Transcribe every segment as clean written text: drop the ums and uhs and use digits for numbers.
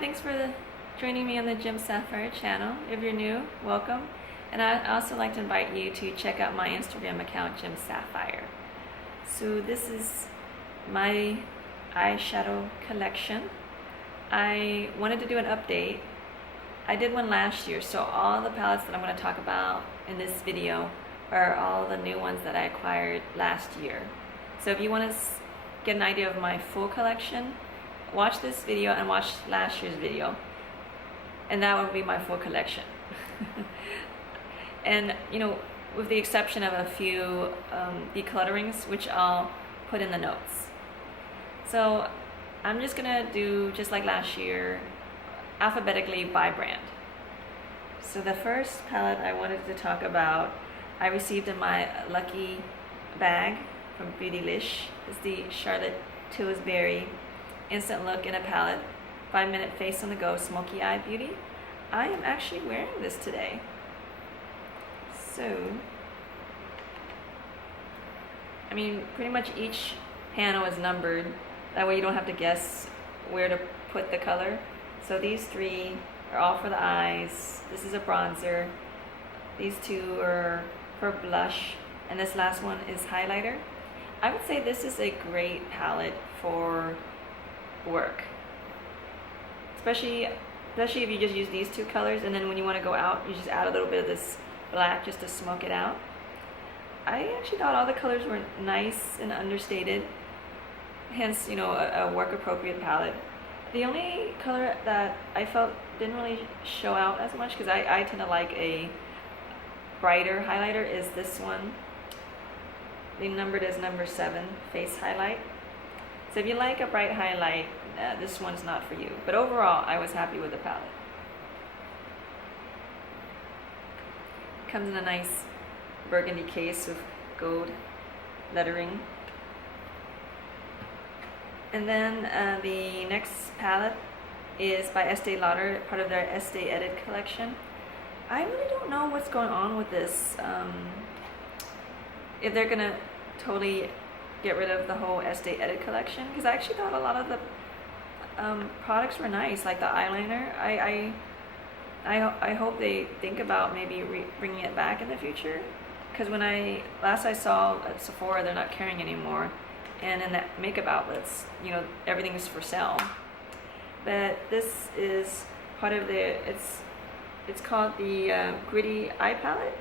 thanks for joining me on the Gem Sapphire channel. If you're new, welcome. And I'd also like to invite you to check out my Instagram account, Gem Sapphire. So this is my eyeshadow collection. I wanted to do an update. I did one last year, so all the palettes that I'm going to talk about in this video are all the new ones that I acquired last year. So if you want to get an idea of my full collection, watch this video and watch last year's video, and that will be my full collection. And you know, with the exception of a few declutterings, which I'll put in the notes. So I'm just gonna do, just like last year, alphabetically by brand. So the first palette I wanted to talk about, I received in my lucky bag from Beautylish. It's the Charlotte Tilbury Instant Look in a Palette 5-minute Face on the Go Smoky Eye Beauty. I am actually wearing this today. So, I mean, pretty much each panel is numbered. That way you don't have to guess where to put the color. So these three are all for the eyes. This is a bronzer. These two are for blush. And this last one is highlighter. I would say this is a great palette for work, especially if you just use these two colors, and then when you want to go out, you just add a little bit of this black just to smoke it out. I actually thought all the colors were nice and understated, hence, you know, a work appropriate palette. The only color that I felt didn't really show out as much, because I tend to like a brighter highlighter, is this one. They numbered as number 7, Face Highlight. So if you like a bright highlight, this one's not for you. But overall, I was happy with the palette. Comes in a nice burgundy case with gold lettering. And then the next palette is by Estee Lauder, part of their Estee Edit collection. I really don't know what's going on with this. If they're gonna totally get rid of the whole Estee Edit collection, because I actually thought a lot of the products were nice, like the eyeliner. I hope they think about maybe bringing it back in the future, because when I saw at Sephora, they're not carrying anymore, and in the makeup outlets, you know, everything is for sale. But this is part of the, it's called the Gritty Eye Palette.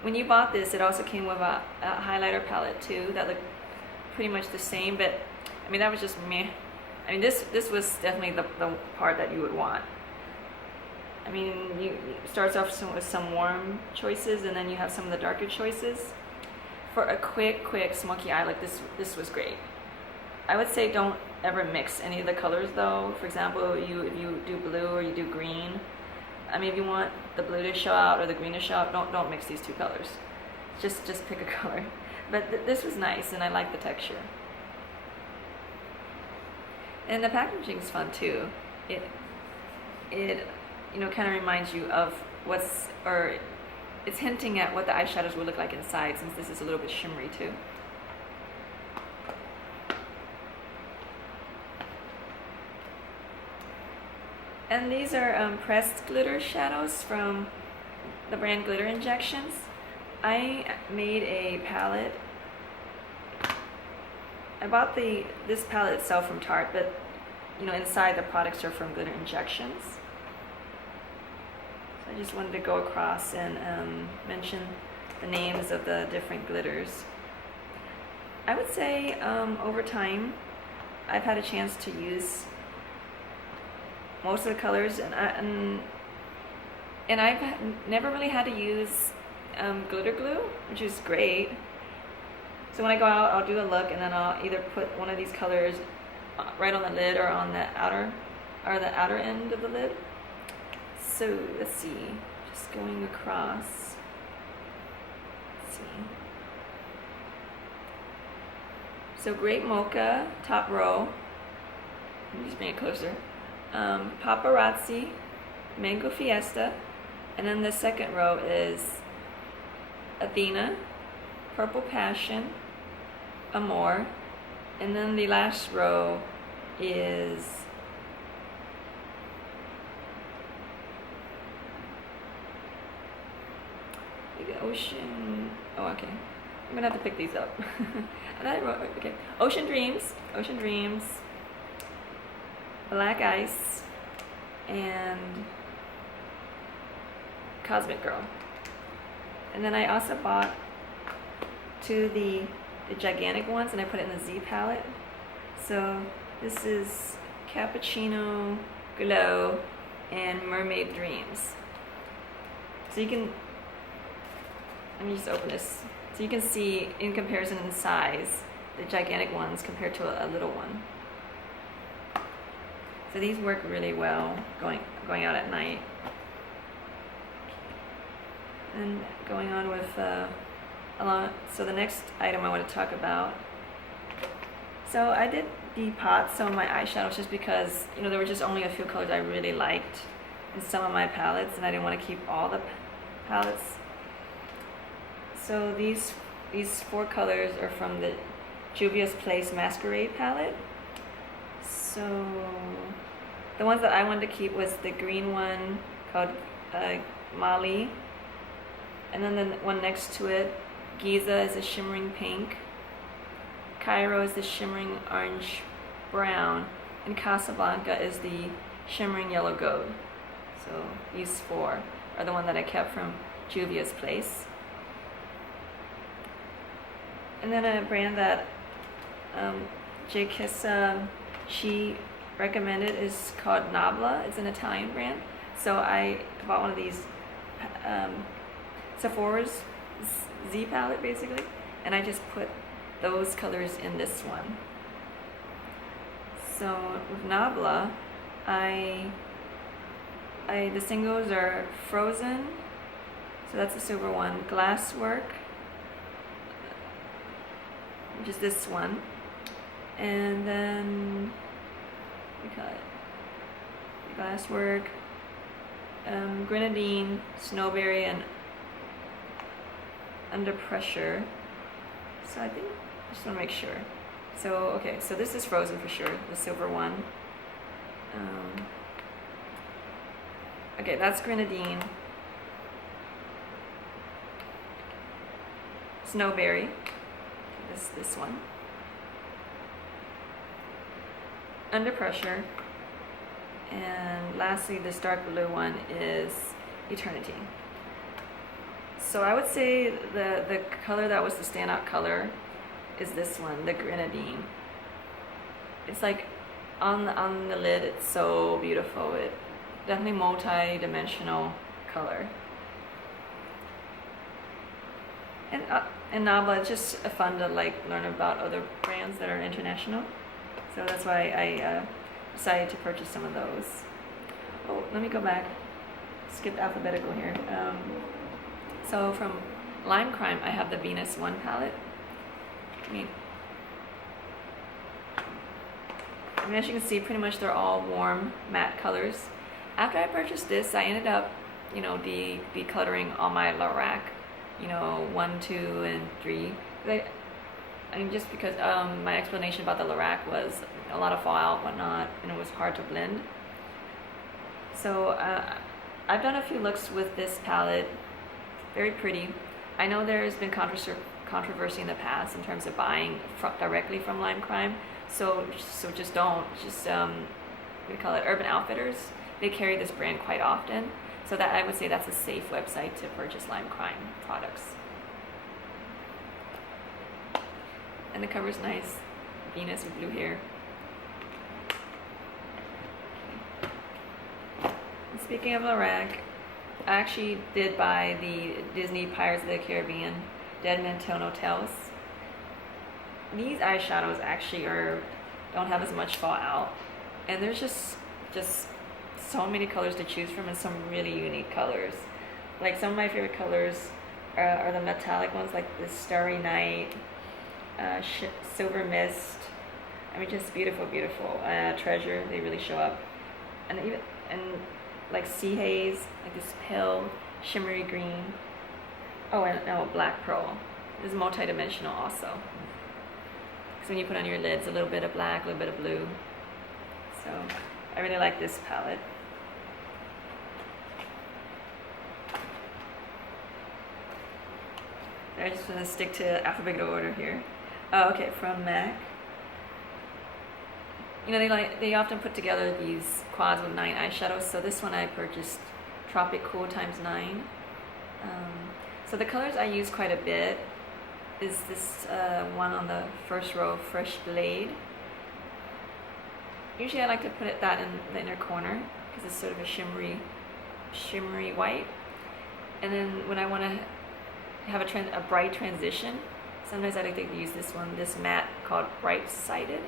When you bought this, it also came with a highlighter palette too that looked pretty much the same, but I mean, that was just meh. I mean, this was definitely the part that you would want. I mean, it starts off with some warm choices, and then you have some of the darker choices. For a quick smoky eye, like this was great. I would say don't ever mix any of the colors though. For example, if you do blue or you do green, I mean, if you want the blue to show out or the green to show out, don't mix these two colors. Just pick a color. But this was nice, and I like the texture. And the packaging is fun too. It you know, kind of reminds you of it's hinting at what the eyeshadows will look like inside, since this is a little bit shimmery too. And these are pressed glitter shadows from the brand Glitter Injections. I made a palette. I bought this palette itself from Tarte, but you know, inside the products are from Glitter Injections. So I just wanted to go across and mention the names of the different glitters. I would say over time, I've had a chance to use most of the colors, and I've never really had to use glitter glue, which is great. So when I go out, I'll do a look, and then I'll either put one of these colors right on the lid or on the outer end of the lid. So let's see, just going across. Let's see. So Grape Mocha, top row. Let me just bring it closer. Poparazzi, Mango Fiesta, and then the second row is Athena, Purple Passion, Amor, and then the last row is Ocean. Oh, okay. I'm gonna have to pick these up. I thought I wrote. Okay. Ocean Dreams. Ocean Dreams. Black Ice. And Cosmic Girl. And then I also bought two of the gigantic ones, and I put it in the Z palette. So this is Cappuccio, Glow, and Mermaid Dreams. So you can, let me just open this. So you can see in comparison in size, the gigantic ones compared to a little one. So these work really well going out at night. And going on with so the next item I want to talk about. So I did depot some of my eyeshadows just because, you know, there were just only a few colors I really liked in some of my palettes, and I didn't want to keep all the palettes. So these 4 colors are from the Juvia's Place Masquerade palette. So the ones that I wanted to keep was the green one called Mali, and then the one next to it, Giza, is a shimmering pink, Cairo is the shimmering orange brown, and Casablanca is the shimmering yellow gold. So these 4 are the one that I kept from Juvia's Place. And then a brand that Giza, she recommended, is called Nabla. It's an Italian brand. So I bought one of these Sephora's Z palette basically, and I just put those colors in this one. So with Nabla, the singles are Frozen, so that's the silver one, Glasswork, which is this one, and then we call it Glasswork, Grenadine, Snowberry, and Under Pressure. So I think I just want to make sure. So okay, so this is Frozen for sure, the silver one. Okay, that's Grenadine. Snowberry. This one. Under Pressure. And lastly, this dark blue one is Eternity. So I would say the color that was the standout color is this one, the Grenadine. It's like on the lid, it's so beautiful. It definitely multi-dimensional color. And Nabla, it's just fun to like learn about other brands that are international. So that's why I decided to purchase some of those. Oh, let me go back. Skip alphabetical here. So from Lime Crime, I have the Venus 1 palette. I mean, as you can see, pretty much they're all warm matte colors. After I purchased this, I ended up, you know, decluttering all my Lorac, you know, 1, 2, and 3. I mean, just because my explanation about the Lorac was a lot of fallout, whatnot, and it was hard to blend. So I've done a few looks with this palette. Very pretty. I know there's been controversy in the past in terms of buying directly from Lime Crime. So just don't. Just we call it Urban Outfitters. They carry this brand quite often. So that I would say that's a safe website to purchase Lime Crime products. And the cover's nice. Venus with blue hair. And speaking of Lorac, I actually did buy the Disney Pirates of the Caribbean Dead Men Tell No Tales. These eyeshadows actually don't have as much fallout, and there's just so many colors to choose from and some really unique colors. Like some of my favorite colors are the metallic ones, like the Starry Night, Silver Mist. I mean, just beautiful, beautiful. Treasure, they really show up, and like Sea Haze, like this pale shimmery green. Oh, and Black Pearl. This is multi-dimensional also. So when you put on your lids, a little bit of black, a little bit of blue. So I really like this palette. I just want to stick to alphabetical order here. Oh, okay, from MAC. You know, they often put together these quads with 9 eyeshadows. So this one I purchased Tropic Cool times 9. So the colors I use quite a bit is this one on the first row, Fresh Blade. Usually I like to put that in the inner corner because it's sort of a shimmery white. And then when I want to have a bright transition, sometimes I like to use this one, this matte called Bright Sided.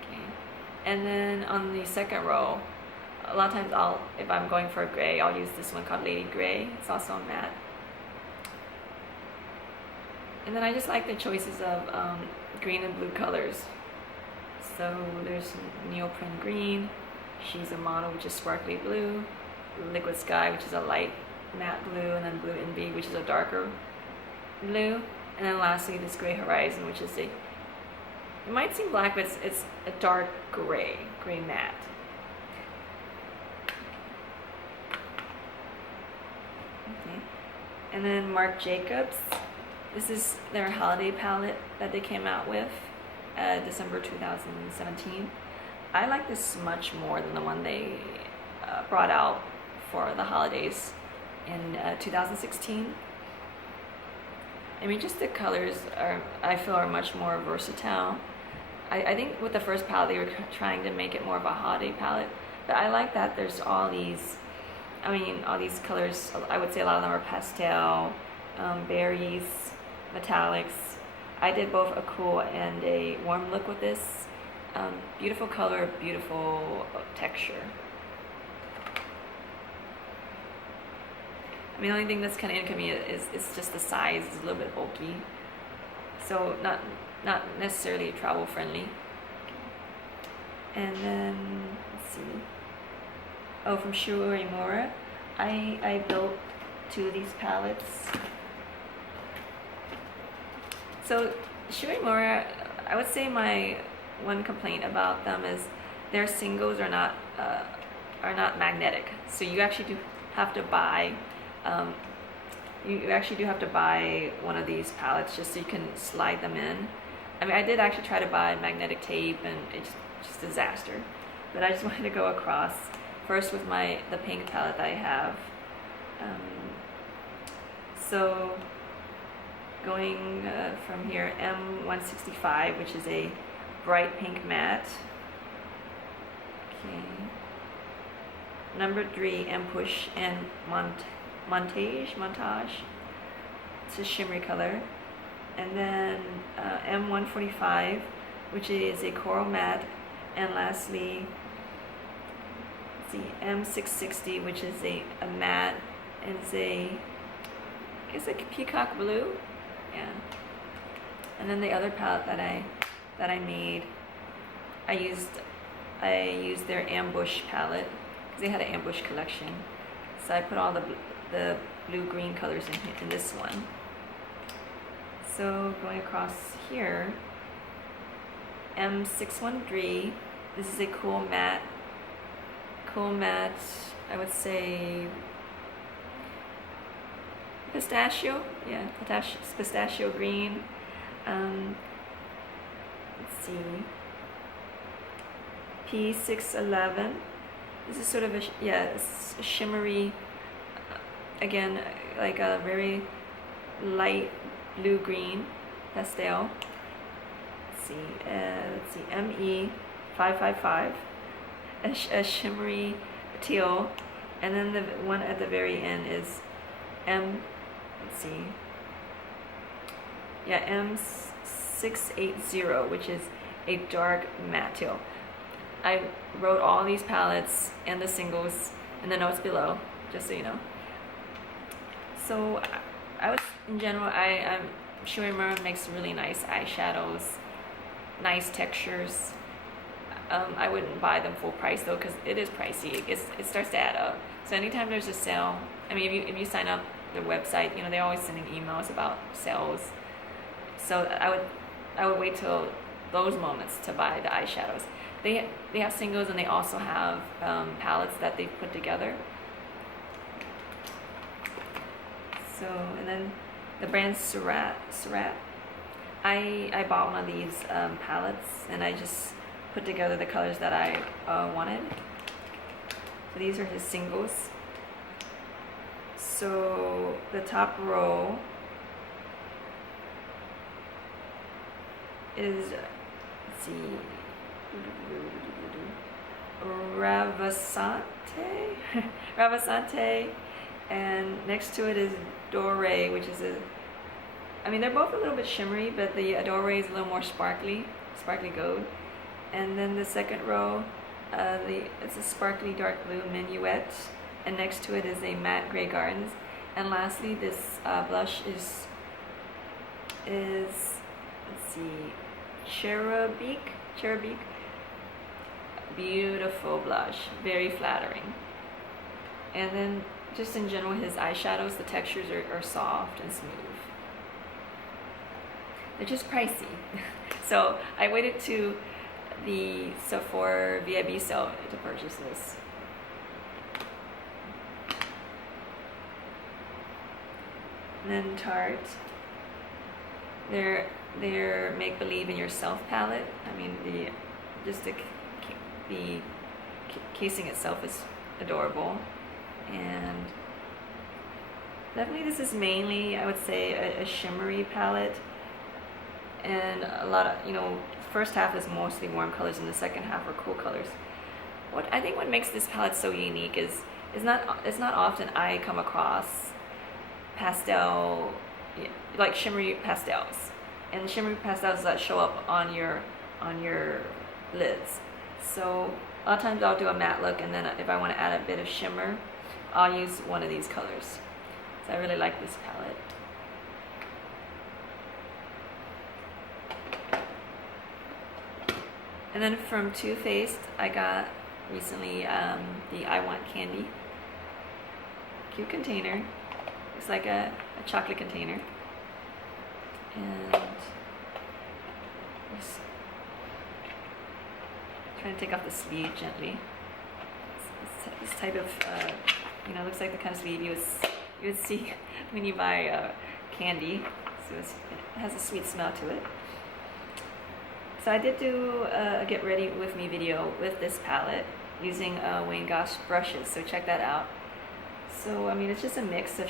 Okay. And then on the second row, a lot of times if I'm going for a gray, I'll use this one called Lady Gray. It's also a matte. And then I just like the choices of green and blue colors. So there's neoprene green, She's a Model, which is sparkly blue, Liquid Sky, which is a light matte blue, and then Blue Envy, which is a darker blue, and then lastly this Gray Horizon, which is it might seem black, but it's a dark gray matte. Okay. And then Marc Jacobs, this is their holiday palette that they came out with December 2017. I like this much more than the one they brought out for the holidays in 2016. I mean, just the colors I feel are much more versatile. I think with the first palette they were trying to make it more of a holiday palette, but I like that there's all these colors. I would say a lot of them are pastel, berries, metallics. I did both a cool and a warm look with this. Beautiful color, beautiful texture. I mean, the only thing that's kind of inconvenient is just the size. It's a little bit bulky, so not necessarily travel friendly. And then let's see. Oh, from Uemura, I built 2 of these palettes. So Uemura, I would say my one complaint about them is their singles are not magnetic. So you actually do have to buy one of these palettes just so you can slide them in. I mean, I did actually try to buy magnetic tape, and it's just disaster. But I just wanted to go across first with the pink palette that I have. So going from here, M165, which is a bright pink matte. Okay. Number 3, Ampush and Montage. It's a shimmery color. And then M145, which is a coral matte. And lastly, let's see, M660, which is a matte, and it's like peacock blue. Yeah. And then the other palette that I made, I used their Ambush palette because they had an Ambush collection. So I put all the blue-green colors in this one. So going across here, M613. This is a cool matte. I would say pistachio. Yeah, pistachio green. Let's see. P611. This is sort of a shimmery. Again, like a very light blue-green pastel. Let's see, ME555, a shimmery teal, and then the one at the very end is M680, which is a dark matte teal. I wrote all these palettes and the singles in the notes below, just so you know. So in general, I'm sure Uemura makes really nice eyeshadows, nice textures. I wouldn't buy them full price though, because it is pricey. It starts to add up. So anytime there's a sale, I mean, if you sign up their website, you know, they're always sending emails about sales. So I would wait till those moments to buy the eyeshadows. They have singles, and they also have palettes that they've put together. So, and then The brand Surat. I bought one of these palettes, and I just put together the colors that I wanted. So these are his singles. So the top row is, let's see, Ravasante, and next to it is Doré, which is I mean, they're both a little bit shimmery, but the Doré is a little more sparkly gold. And then the second row, it's a sparkly dark blue Minuet, and next to it is a matte gray Gardens. And lastly, this blush is let's see, Cherubic. Beautiful blush, very flattering. And then just in general, his eyeshadows, the textures are soft and smooth. They're just pricey. So I waited to the Sephora VIB sale to purchase this. And then Tarte, their Make Believe in Yourself palette. I mean, the casing itself is adorable, and definitely this is mainly, I would say, a shimmery palette, and a lot of, first half is mostly warm colors and the second half are cool colors. What makes this palette so unique is it's not often I come across pastel, like shimmery pastels, and the shimmery pastels that show up on your lids. So a lot of times I'll do a matte look, and then if I want to add a bit of shimmer, I'll use one of these colors. So I really like this palette. And then from Too Faced, I got recently the I Want Candy. Cute container. It's like a chocolate container. And just trying to take off the sleeve gently. This type of, looks like the kind of sleeve you would see when you buy candy. So it has a sweet smell to it. So I did do a get ready with me video with this palette using Wayne Goss brushes, so check that out. So I mean, it's just a mix of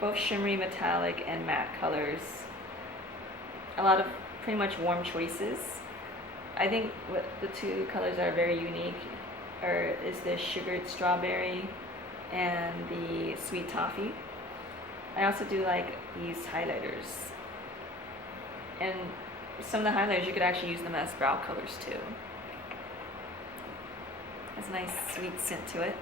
both shimmery metallic and matte colors. A lot of pretty much warm choices. I think what the two colors that are very unique is the sugared strawberry and the sweet toffee. I also do like these highlighters, and some of the highlighters you could actually use them as brow colors too. Has a nice sweet scent to it.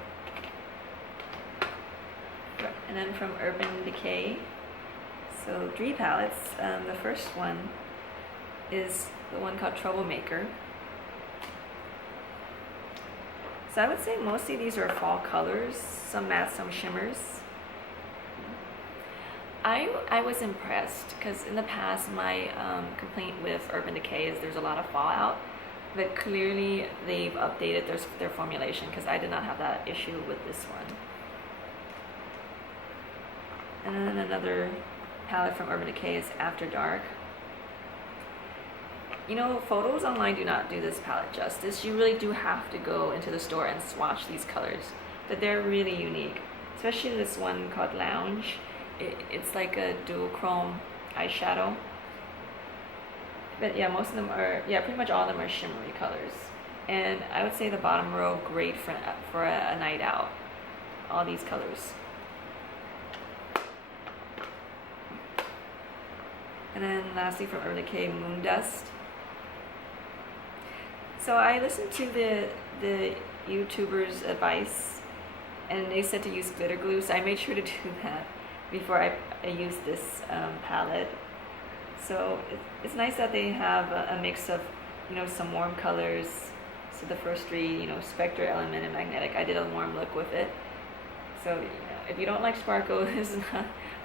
And then from Urban Decay, so 3 palettes. The first one is the one called Troublemaker. So I would say mostly these are fall colors, some matte, some shimmers. I was impressed because in the past my complaint with Urban Decay is there's a lot of fallout, but clearly they've updated their formulation, because I did not have that issue with this one. And then another palette from Urban Decay is After Dark. Photos online do not do this palette justice. You really do have to go into the store and swatch these colors, but they're really unique, especially this one called Lounge. It's like a dual chrome eyeshadow. But yeah, most of them are, pretty much all of them are shimmery colors. And I would say the bottom row, great for a night out. All these colors. And then lastly from Urban Decay, Moon Dust. So I listened to the YouTuber's advice, and they said to use glitter glue, so I made sure to do that before I used this palette. So it's nice that they have a mix of, some warm colors. So the first 3, Spectre, Element, and Magnetic. I did a warm look with it. So if you don't like sparkle,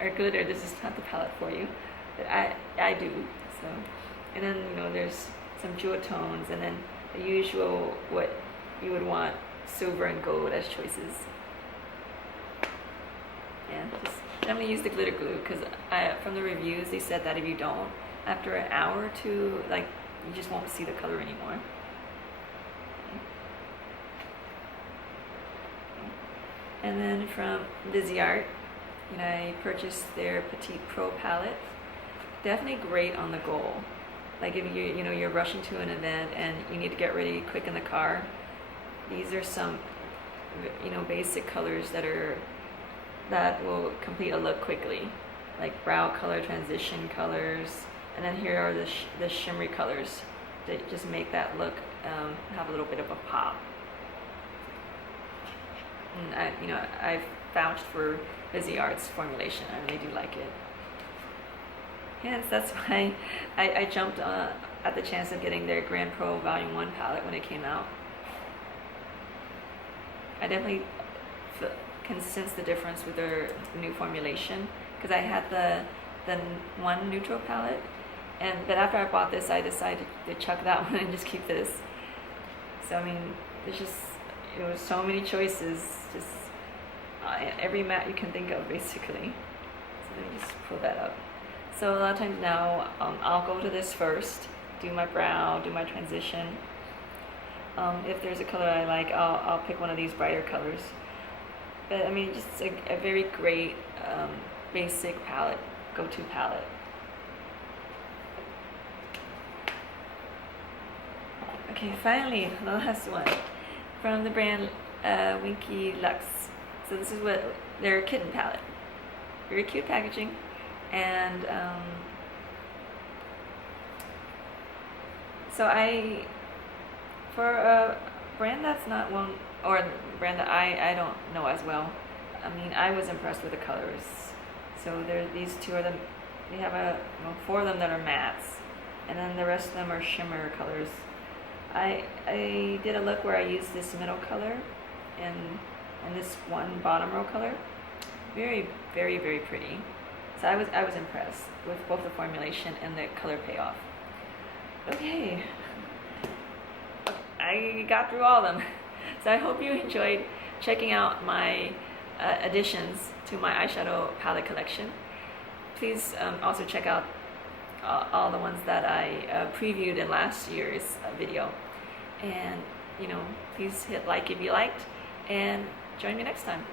or glitter, this is not the palette for you. But I do. So, and then there's some jewel tones, and then the usual what you would want, silver and gold as choices. Yeah, just definitely use the glitter glue, because from the reviews they said that if you don't, after an hour or two, like, you just won't see the color anymore. And then from Viseart, I purchased their Petite Pro palette. Definitely great on the go. Like if you're rushing to an event and you need to get ready quick in the car, these are some basic colors that will complete a look quickly, like brow color, transition colors, and then here are the shimmery colors that just make that look have a little bit of a pop. And I've vouched for Viseart's formulation. I really do like it. Hence, that's why I jumped at the chance of getting their Grand Pro Volume 1 palette when it came out. I definitely can sense the difference with their new formulation, because I had the one neutral palette, but after I bought this, I decided to chuck that one and just keep this. So I mean, it was so many choices, just every matte you can think of basically. So let me just pull that up. So a lot of times now, I'll go to this first, do my brow, do my transition. If there's a color I like, I'll pick one of these brighter colors. But I mean, just a very great basic palette, go-to palette. Okay, finally, the last one from the brand Winky Lux. So this is their kitten palette. Very cute packaging, and so for a brand that's not one, or a brand that I don't know as well, I mean, I was impressed with the colors. So these two are they have 4 of them that are mattes, and then the rest of them are shimmer colors. I did a look where I used this middle color and this one bottom row color. Very, very, very pretty. So I was impressed with both the formulation and the color payoff. Okay, I got through all of them. So I hope you enjoyed checking out my additions to my eyeshadow palette collection. Please also check out all the ones that I previewed in last year's video. And please hit like if you liked, and join me next time.